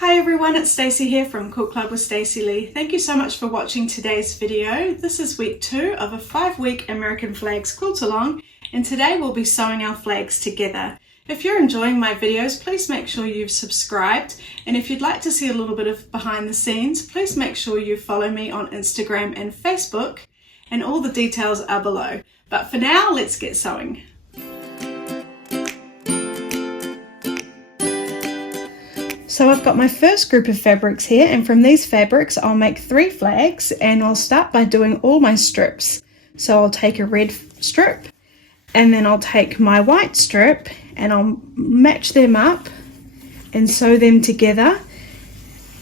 Hi everyone, it's Stacey here from Quilt Club with Stacey Lee. Thank you so much for watching today's video. This is week 2 of a 5-week American Flags quilt along, and today we'll be sewing our flags together. If you're enjoying my videos, please make sure you've subscribed, and if you'd like to see a little bit of behind the scenes, please make sure you follow me on Instagram and Facebook, and all the details are below. But for now, let's get sewing. So I've got my first group of fabrics here, and from these fabrics I'll make 3 flags, and I'll start by doing all my strips. So I'll take a red strip, and then I'll take my white strip and I'll match them up and sew them together.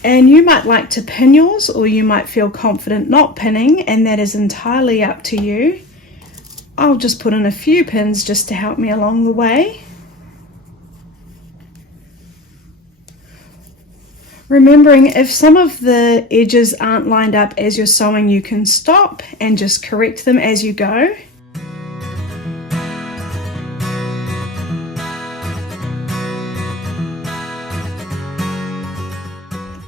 And you might like to pin yours, or you might feel confident not pinning, and that is entirely up to you. I'll just put in a few pins just to help me along the way. Remembering, if some of the edges aren't lined up as you're sewing, you can stop and just correct them as you go.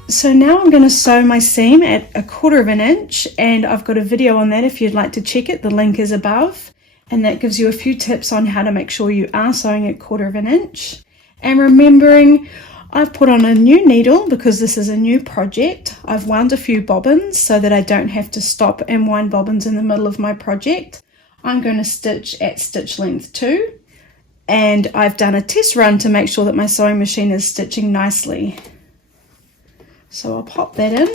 So now I'm going to sew my seam at 1/4 inch, and I've got a video on that if you'd like to check it. The link is above, and that gives you a few tips on how to make sure you are sewing at 1/4 inch. And remembering, I've put on a new needle because this is a new project. I've wound a few bobbins so that I don't have to stop and wind bobbins in the middle of my project. I'm going to stitch at stitch length 2, and I've done a test run to make sure that my sewing machine is stitching nicely. So I'll pop that in,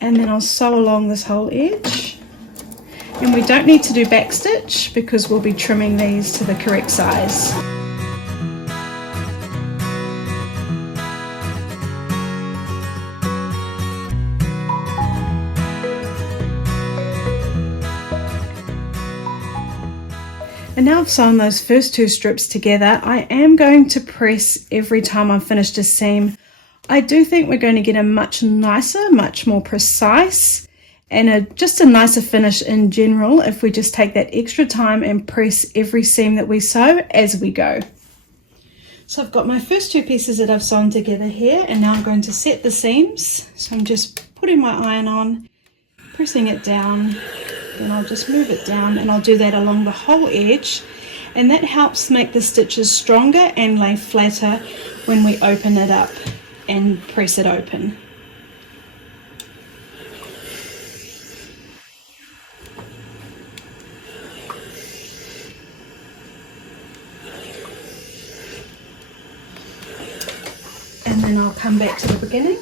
and then I'll sew along this whole edge. And we don't need to do back stitch because we'll be trimming these to the correct size. And now I've sewn those first 2 strips together, I am going to press every time I've finished a seam. I do think we're going to get a much nicer, much more precise, and just a nicer finish in general if we just take that extra time and press every seam that we sew as we go. So I've got my first 2 pieces that I've sewn together here, and now I'm going to set the seams. So I'm just putting my iron on, pressing it down, and I'll just move it down, and I'll do that along the whole edge, and that helps make the stitches stronger and lay flatter when we open it up and press it open. And then I'll come back to the beginning.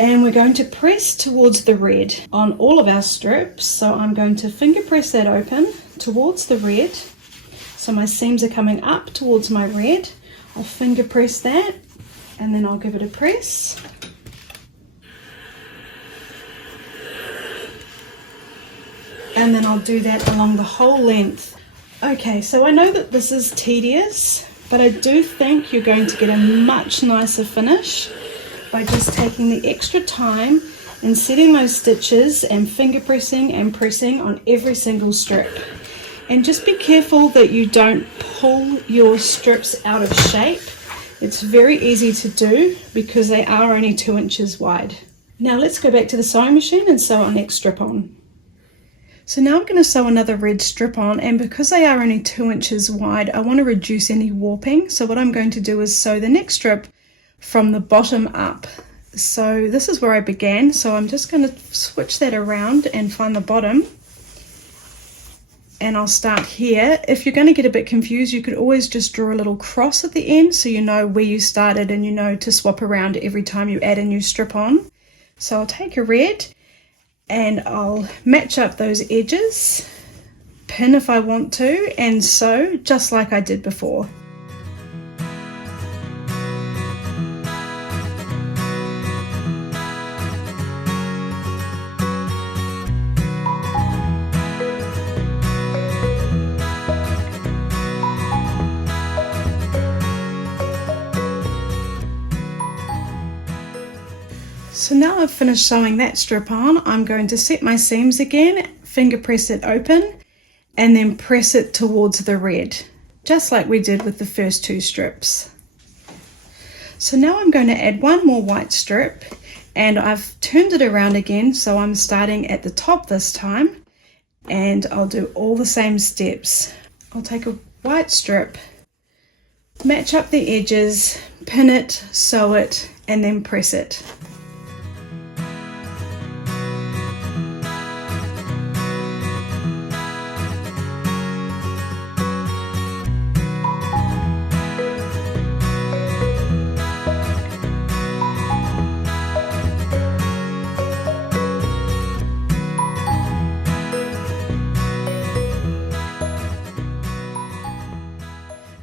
And we're going to press towards the red on all of our strips. So I'm going to finger press that open towards the red. So my seams are coming up towards my red. I'll finger press that, and then I'll give it a press. And then I'll do that along the whole length. Okay, so I know that this is tedious, but I do think you're going to get a much nicer finish by just taking the extra time and setting those stitches and finger pressing and pressing on every single strip. And just be careful that you don't pull your strips out of shape. It's very easy to do because they are only 2 inches wide. Now let's go back to the sewing machine and sew our next strip on. So now I'm going to sew another red strip on, and because they are only 2 inches wide, I want to reduce any warping. So what I'm going to do is sew the next strip from the bottom up. So this is where I began, so I'm just going to switch that around and find the bottom, and I'll start here. If you're going to get a bit confused, you could always just draw a little cross at the end so you know where you started, and you know to swap around every time you add a new strip on. So I'll take a red and I'll match up those edges, pin if I want to, and sew just like I did before. So now I've finished sewing that strip on, I'm going to set my seams again, finger press it open, and then press it towards the red. just like we did with the first 2 strips. So now I'm going to add one more white strip, and I've turned it around again, so I'm starting at the top this time, and I'll do all the same steps. I'll take a white strip, match up the edges, pin it, sew it, and then press it.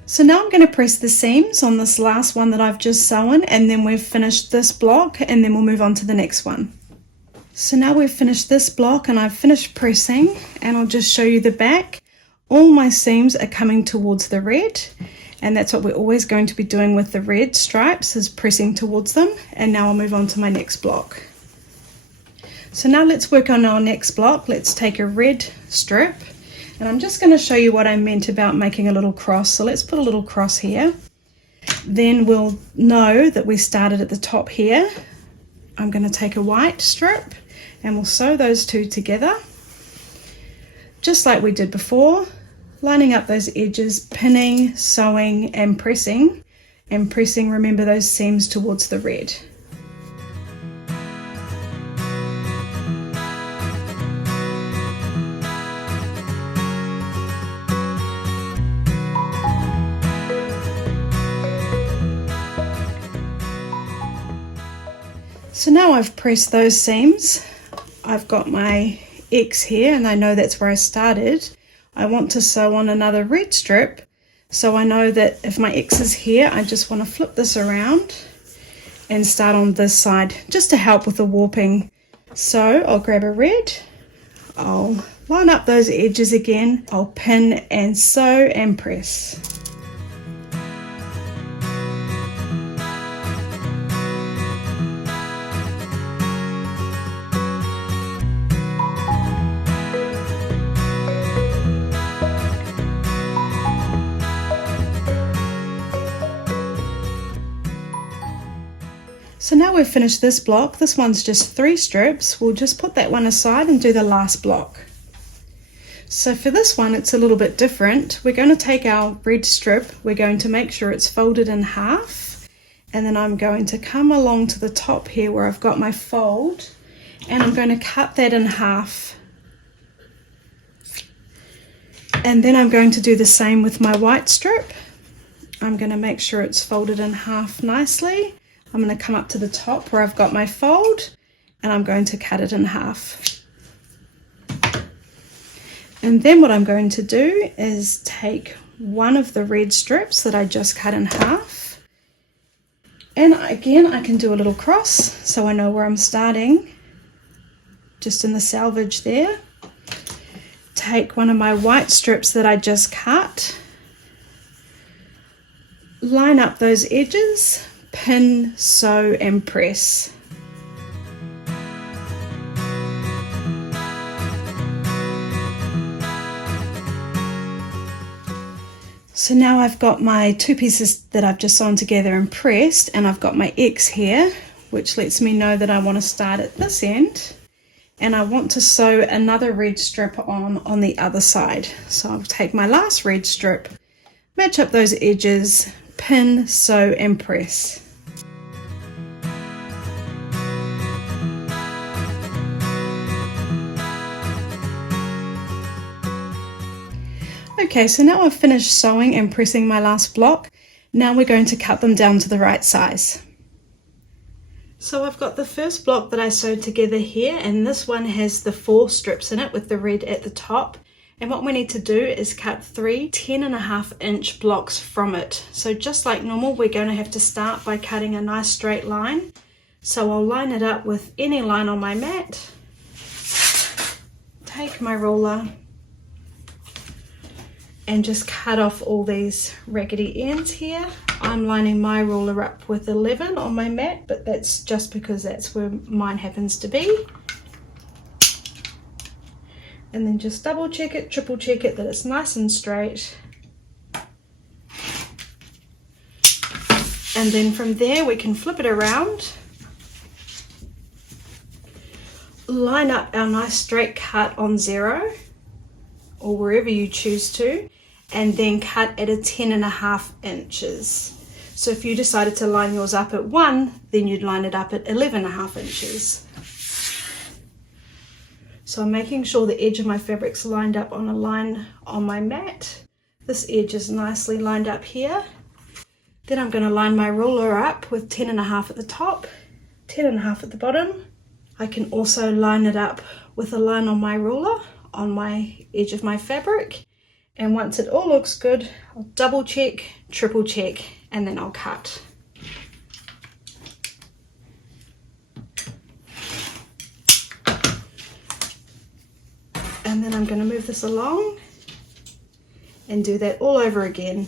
So now I'm going to press the seams on this last one that I've just sewn, and then we've finished this block, and then we'll move on to the next one. So now we've finished this block and I've finished pressing, and I'll just show you the back. All my seams are coming towards the red, and that's what we're always going to be doing with the red stripes, is pressing towards them. And now I'll move on to my next block. So now let's work on our next block. Let's take a red strip. And I'm just going to show you what I meant about making a little cross. So let's put a little cross here. Then we'll know that we started at the top here. I'm going to take a white strip and we'll sew those 2 together, just like we did before, lining up those edges, pinning, sewing, and pressing. And pressing, remember, those seams towards the red. So now I've pressed those seams, I've got my X here, and I know that's where I started. I want to sew on another red strip, so I know that if my X is here, I just want to flip this around and start on this side, just to help with the warping. So I'll grab a red, I'll line up those edges again, I'll pin and sew and press. So now we've finished this block. This one's just 3 strips. We'll just put that one aside and do the last block. So for this one, it's a little bit different. We're going to take our red strip, we're going to make sure it's folded in half, and then I'm going to come along to the top here where I've got my fold, and I'm going to cut that in half. And then I'm going to do the same with my white strip. I'm going to make sure it's folded in half nicely. I'm going to come up to the top where I've got my fold, and I'm going to cut it in half. And then what I'm going to do is take one of the red strips that I just cut in half, and again I can do a little cross so I know where I'm starting, just in the selvage there. Take one of my white strips that I just cut, line up those edges, pin, sew and press. So now I've got my 2 pieces that I've just sewn together and pressed, and I've got my X here, which lets me know that I want to start at this end, and I want to sew another red strip on the other side. So I'll take my last red strip, match up those edges, pin, sew and press. Okay, so now I've finished sewing and pressing my last block. Now we're going to cut them down to the right size. So I've got the first block that I sewed together here, and this one has the 4 strips in it with the red at the top. And what we need to do is cut 3 10.5-inch blocks from it. So just like normal, we're going to have to start by cutting a nice straight line. So I'll line it up with any line on my mat. Take my ruler and just cut off all these raggedy ends here. I'm lining my ruler up with 11 on my mat, but that's just because that's where mine happens to be. And then just double check it, triple check it that it's nice and straight. And then from there we can flip it around, line up our nice straight cut on 0 or wherever you choose to, and then cut at a 10.5 inches. So if you decided to line yours up at 1, then you'd line it up at 11.5 inches. So I'm making sure the edge of my fabric's lined up on a line on my mat. This edge is nicely lined up here. Then I'm going to line my ruler up with 10.5 at the top, 10.5 at the bottom. I can also line it up with a line on my ruler on my edge of my fabric. And once it all looks good, I'll double check, triple check, and then I'll cut. And then I'm going to move this along and do that all over again.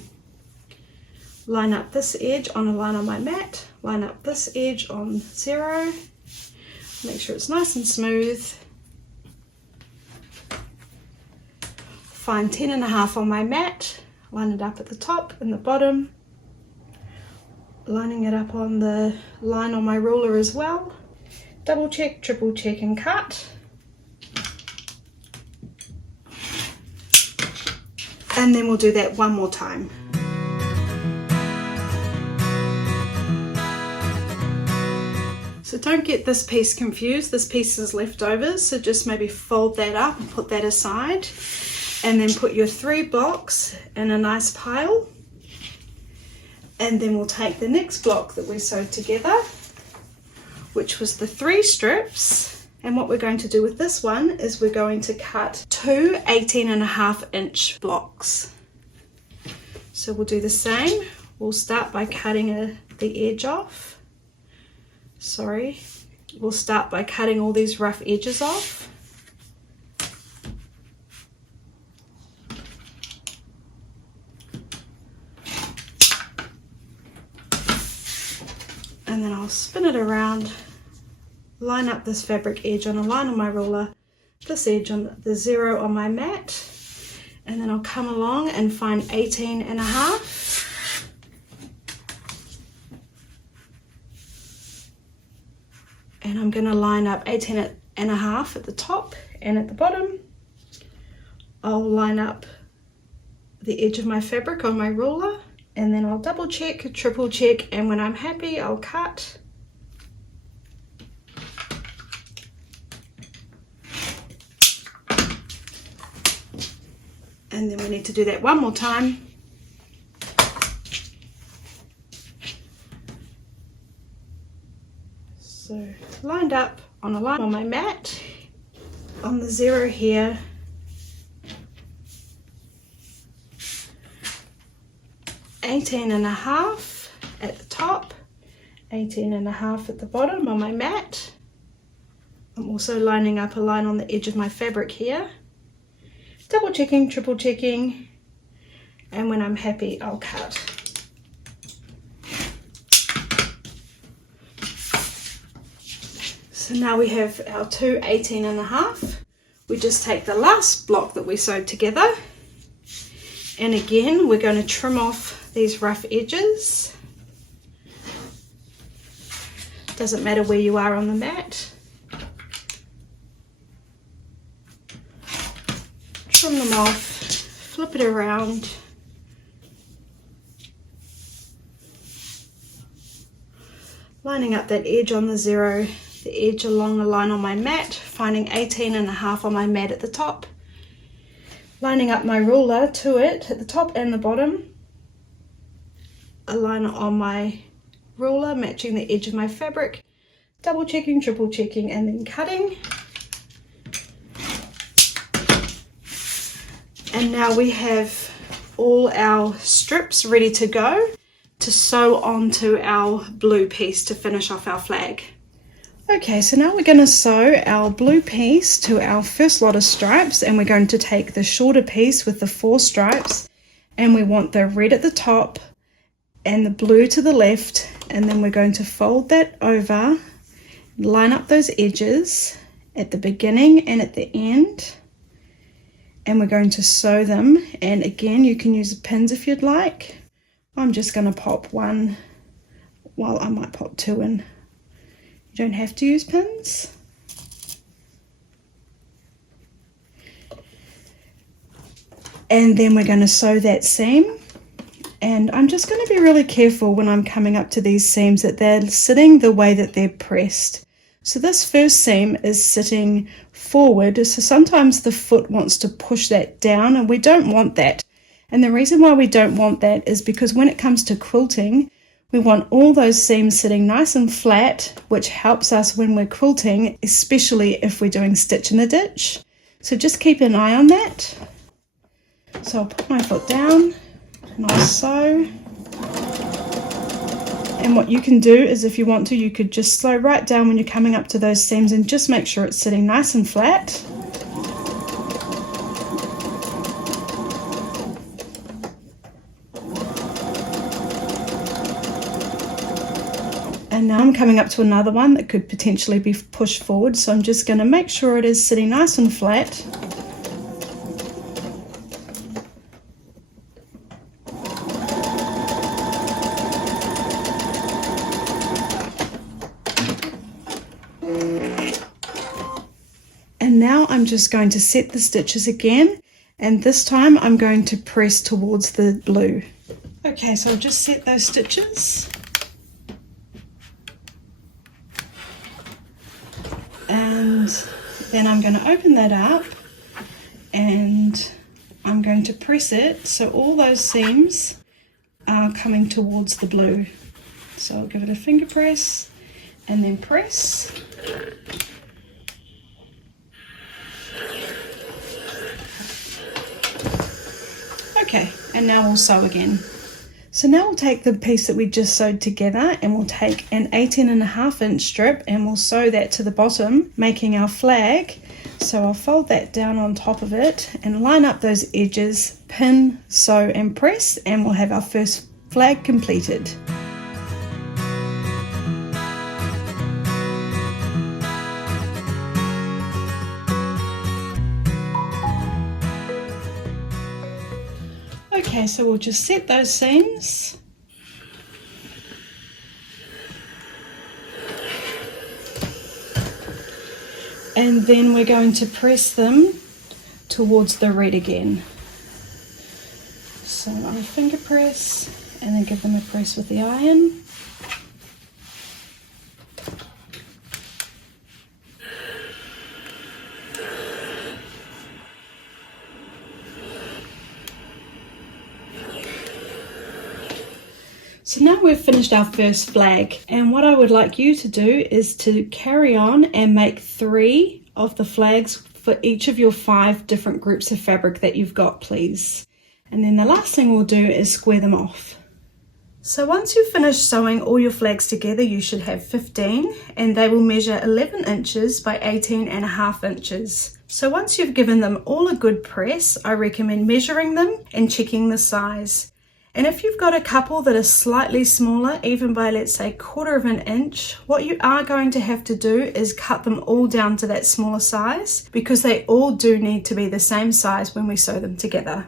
Line up this edge on a line on my mat, line up this edge on 0, make sure it's nice and smooth. Find 10.5 on my mat, line it up at the top and the bottom, lining it up on the line on my ruler as well. Double check, triple check and cut. And then we'll do that one more time. So don't get this piece confused, this piece is leftovers, so just maybe fold that up and put that aside, and then put your 3 blocks in a nice pile, and then we'll take the next block that we sewed together, which was the 3 strips, and what we're going to do with this one is we're going to cut 2 18.5 inch blocks. So we'll do the same. We'll start by cutting the edge off. We'll start by cutting all these rough edges off. And then I'll spin it around, line up this fabric edge on a line on my ruler, this edge on the 0 on my mat, and then I'll come along and find 18.5. And I'm going to line up 18.5 at the top and at the bottom. I'll line up the edge of my fabric on my ruler, and then I'll double check, triple check, and when I'm happy I'll cut. And then we need to do that one more time. So lined up on a line on my mat, on the 0 here, $18.5 at the top, 18.5 at the bottom on my mat. I'm also lining up a line on the edge of my fabric here, double checking, triple checking, and when I'm happy I'll cut. So now we have our 2 18.5. We just take the last block that we sewed together, and again we're going to trim off these rough edges. Doesn't matter where you are on the mat. Trim them off, flip it around. Lining up that edge on the 0, the edge along the line on my mat, finding 18.5 on my mat at the top, lining up my ruler to it at the top and the bottom, a line on my ruler matching the edge of my fabric, double checking, triple checking, and then cutting. And now we have all our strips ready to go to sew onto our blue piece to finish off our flag. Okay, so now we're going to sew our blue piece to our first lot of stripes, and we're going to take the shorter piece with the 4 stripes, and we want the red at the top and the blue to the left, and then we're going to fold that over, line up those edges at the beginning and at the end, and we're going to sew them. And again, you can use pins if you'd like. I'm just going to pop one Well, I might pop 2 in. You don't have to use pins. And then we're going to sew that seam. And I'm just going to be really careful when I'm coming up to these seams that they're sitting the way that they're pressed. So this first seam is sitting forward, so sometimes the foot wants to push that down, and we don't want that. And the reason why we don't want that is because when it comes to quilting, we want all those seams sitting nice and flat, which helps us when we're quilting, especially if we're doing stitch in a ditch. So just keep an eye on that. So I'll put my foot down and I'll sew. And what you can do is, if you want to, you could just slow right down when you're coming up to those seams and just make sure it's sitting nice and flat. And now I'm coming up to another one that could potentially be pushed forward, so I'm just going to make sure it is sitting nice and flat. And now I'm just going to set the stitches again, and this time I'm going to press towards the blue. Okay, so I'll just set those stitches. And then I'm going to open that up and I'm going to press it so all those seams are coming towards the blue. So I'll give it a finger press and then press. Okay, and now we'll sew again. So now we'll take the piece that we just sewed together and we'll take an 18.5 inch strip and we'll sew that to the bottom, making our flag. So I'll fold that down on top of it and line up those edges, pin, sew and press, and we'll have our first flag completed. Okay, so we'll just set those seams. And then we're going to press them towards the red again. So I'll finger press and then give them a press with the iron. So now we've finished our first flag, and what I would like you to do is to carry on and make 3 of the flags for each of your 5 different groups of fabric that you've got, please. And then the last thing we'll do is square them off. So once you've finished sewing all your flags together, you should have 15, and they will measure 11 inches by 18.5 inches. So once you've given them all a good press, I recommend measuring them and checking the size. And if you've got a couple that are slightly smaller, even by let's say 1/4 inch, what you are going to have to do is cut them all down to that smaller size, because they all do need to be the same size when we sew them together.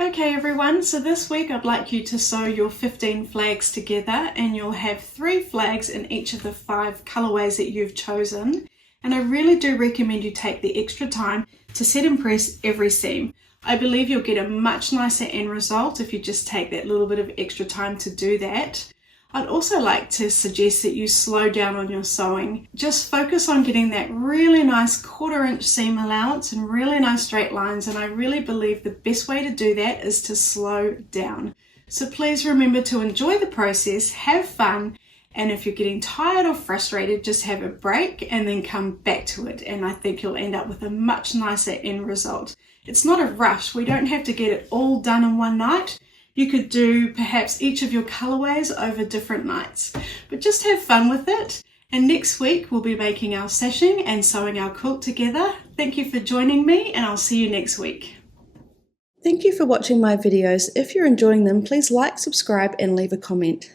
Okay everyone, so this week I'd like you to sew your 15 flags together, and you'll have 3 flags in each of the 5 colorways that you've chosen. And I really do recommend you take the extra time to set and press every seam. I believe you'll get a much nicer end result if you just take that little bit of extra time to do that. I'd also like to suggest that you slow down on your sewing. Just focus on getting that really nice 1/4 inch seam allowance and really nice straight lines, and I really believe the best way to do that is to slow down. So please remember to enjoy the process, have fun, and if you're getting tired or frustrated, just have a break and then come back to it, and I think you'll end up with a much nicer end result. It's not a rush. We don't have to get it all done in one night. You could do perhaps each of your colorways over different nights, but just have fun with it. And next week we'll be making our sashing and sewing our quilt together. Thank you for joining me, and I'll see you next week. Thank you for watching my videos. If you're enjoying them, please like, subscribe and leave a comment.